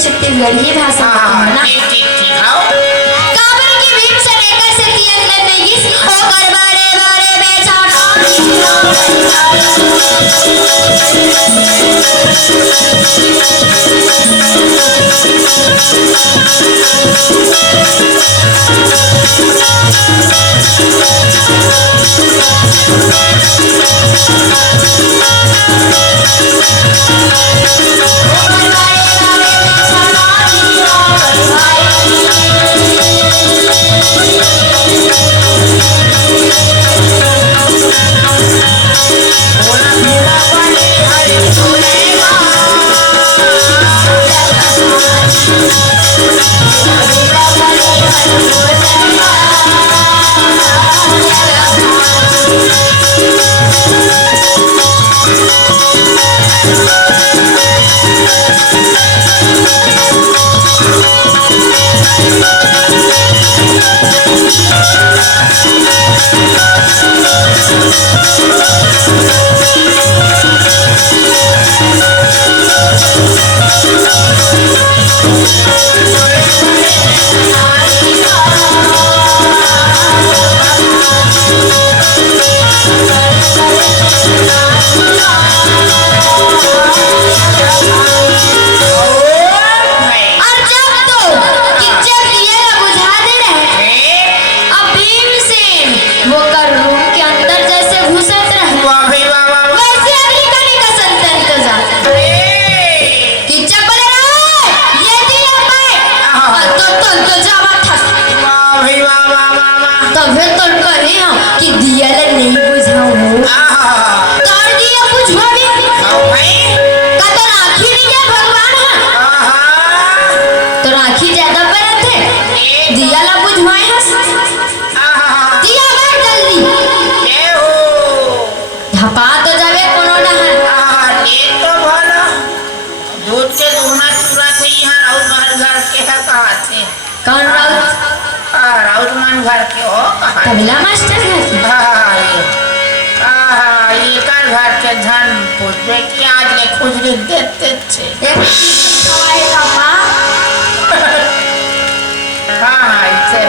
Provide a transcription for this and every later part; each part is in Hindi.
छत्तीसगढ़ी भाषा में ना। ठीक आओ। काबर की भीम से लेकर से ती अंदर में घिस होकर बड़े बड़े तबला मास्टर घर के धन पूछे कि आज ले खुजली देते थे। हाँ इसे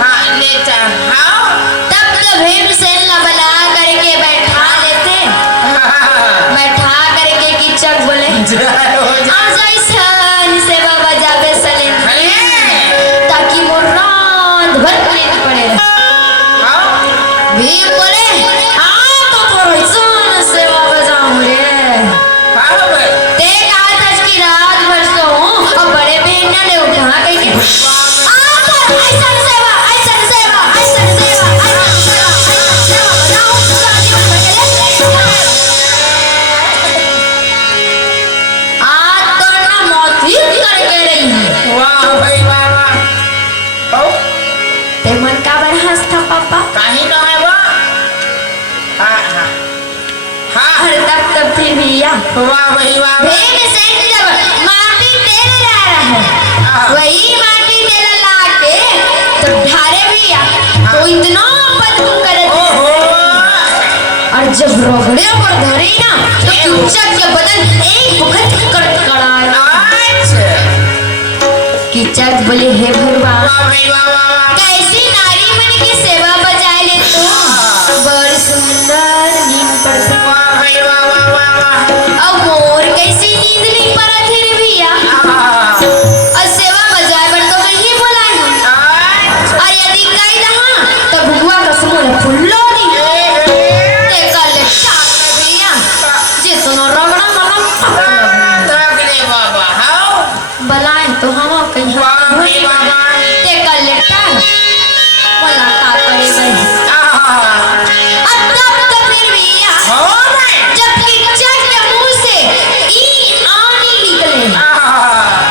हाँ ले हाँ तब तो भीमसेन बुला करके बैठा लेते। बैठा करके कीचक बोले आ जाए सेवा बजावे सले ताकि मोर रात भर प्लेट पड़े रहे। भीम बोले तो थोड़ी सन सेवा बजाऊं रे। ते कहा की रात भर सोऊं और बड़े बहन ने उठा करके ऐसा सेवा मन का बरहस था पापा कहीं ना है वो तब फिर भैया भीमसेन जब माटी तेल ला रहा है वही माटी तेल ला के तब ढारे भैया तो इतना बदबू करे और जब रोगड़े पर धरे ना तो कीचक के बदन एक वक्त कड़कड़ाए। कीचक बोले हे भगवान कैसी नारी मन की सेवा बजाए ले तो बड़ सुंदर नींद पड़ती। अब मोर कैसी नींद नहीं पड़ा थे रे भैया और सेवा बजाए पर तो कहीं बुलाए हम और यदि कहीं रहा तो भगवा का समूह फुल्लो नहीं ते कर ले चाक में भैया जितना रगड़ा बलाए तो हम कहीं ते कर ले बोला का करे भाई अब तब तो फिर भैया जब कीचक के मुंह से ई आनी निकले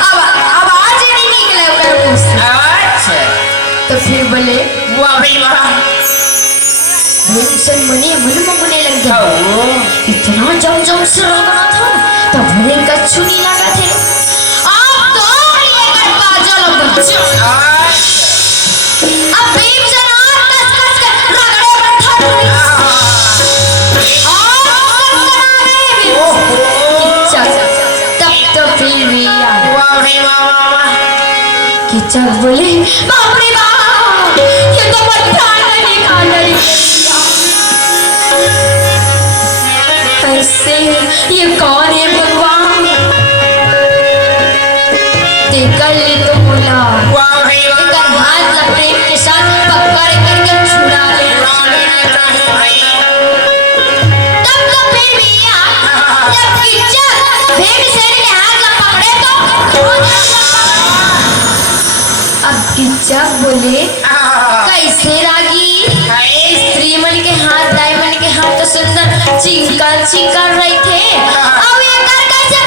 अब आवाज नहीं निकले ओकर मुंह से तो फिर बोले भीमसेन मने लग गया इतना जम से रगड़ा था तब भले कछु नहीं लगा थे। अब तो ये गड़बा जल अब भीमसेन कस के रगड़े पर तब तो फिर भैया किचक बोले बाप रे बाप, ये तो मट्ठा नहीं खाना ही। कैसे ये कौन है भगवान, देखकर ले तो बोला हाथ प्रेम के साथ पकड़ करके छुड़ा ले। तब तो फिर भैया जब किचक भीमसेन के हाथ पकड़े तो अब किचक बोले कैसे रागी, स्त्री मन के हाथ दाई मन के हाथ तो सुंदर चिंकर चिंकर रहे थे, अब ये कर कैसे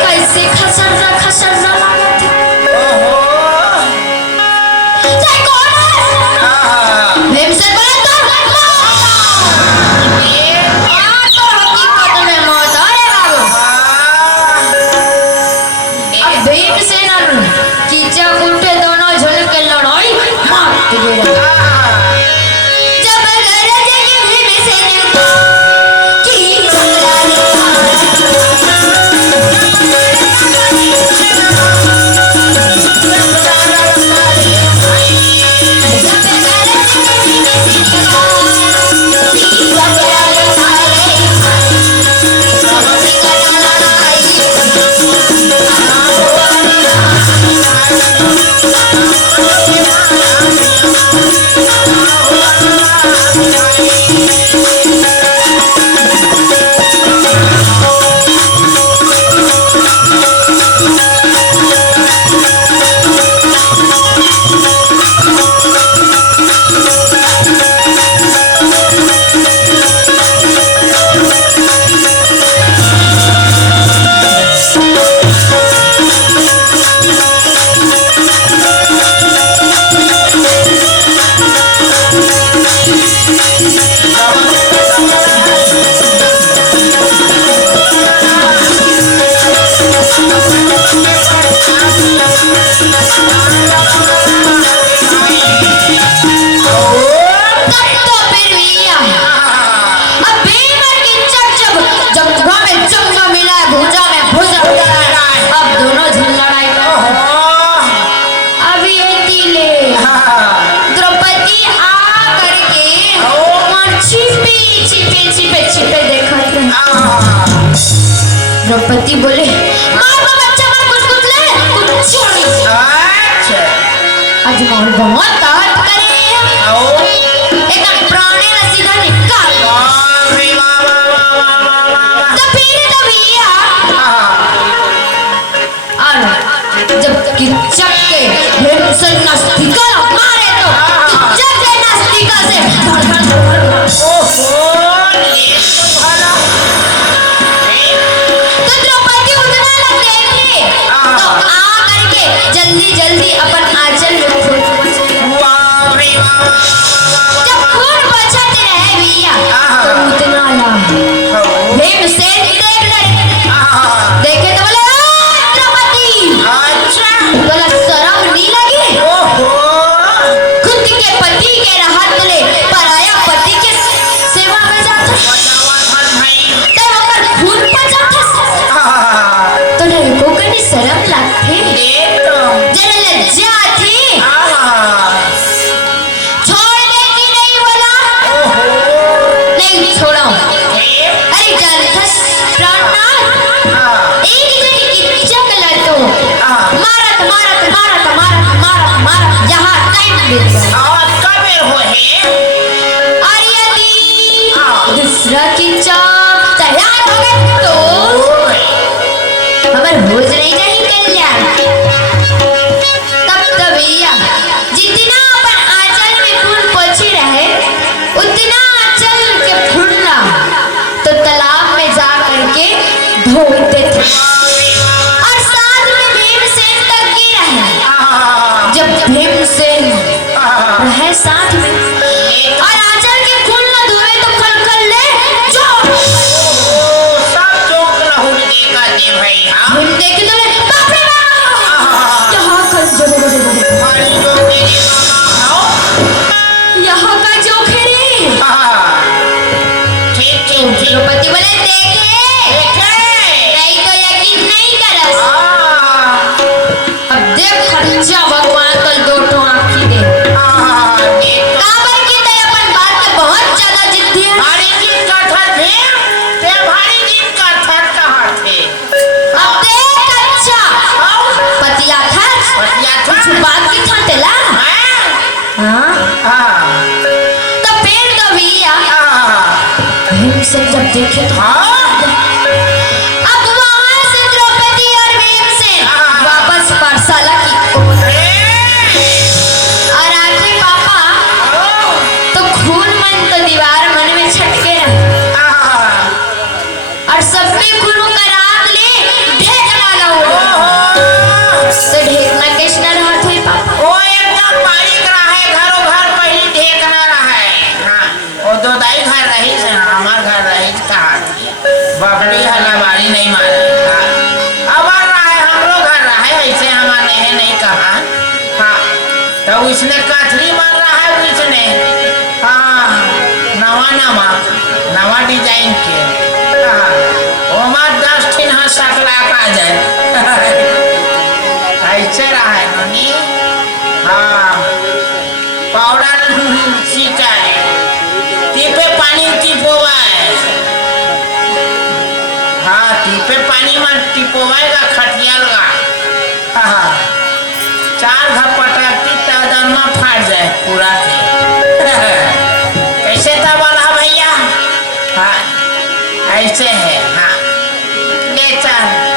कैसे खसरना खसरना लागत है। जय कौन है? भीमसेन बोले तो हकीकत में मौत है बाबू। अब भीमसेन और किचक उठे, दोनों झुल के लड़ाई मारते गए। जब गरजे भीमसेन को किचक द्रौपदी बोले मार बच्चा मार कुछ ले कुछ आज मार बहुत ताकत करे एक प्राणी न सीधा निकाल तो फिर तो भैया और जब किचक के भीमसेन नास्तिका मारे तो किचक के नास्तिका से जल्दी जल्दी अपन आंचल में जब खून बचाते रहे भैया तो उतना ला भीमसेन देखे तो बोले द्रौपदी बोला शर्म नहीं लगी, खुद के पति के राहत ले पराया पति के सेवा में जाता तो ऊपर खून बचाता तो लड़कों को नहीं शर्म लगती दूसरा किचक तैयार हो गए तो हमारे भोज नहीं जाए कल्याण। तब तो भैया जितना अपन आंचल में खून पोछी रहे उतना आंचल के फूटना तो तालाब में जा करके धोते थे और साथ में भीमसेन तक की रहे। जब भीमसेन रहे साथ में और आंचल के खून न धोए तो कल ले जो सब चौक न होने का दे भाई। हम देखे तो बाप रे बाप यहाँ का जो यहाँ का जो खेरे द्रौपदी बोले देखे नहीं तो यकीन नहीं करस देखे तो हाँ अब वहां से द्रौपदी और भीमसेन वापस पाठशाला की ओर और आके पापा तो खून मन तो दीवार मन में छटके रहे और सब में गुरु का रात ले ढेकना लो तो ढेकना कैसे रहत हुई पापा वो एकदम बारीक रहा है, घरों घर पहली ढेकना रहा है। हाँ वो दो दाई घर रही से, हमार घर रही कहा बबली हलावारी नहीं मारे। हाँ अब रहा है हमरो घर रहा है, ऐसे हमारे है नहीं कहा। हाँ तो उसने कथरी मार रहा है उसने। हाँ नवा नवा नवा डिजाइन के। हाँ वो मत 10 ठिन सकला का जाए ऐसे रहा है ननी। हाँ पाउडर सीखा है, टीपे पानी टिपोवा है। हाँ टीपे पानी में टिपोवाएगा खटिया लगा। हाँ 4 घपट रखती तदन में फाट जाए पूरा के। कैसे था बोला भैया? हाँ ऐसे है। हाँ ले चल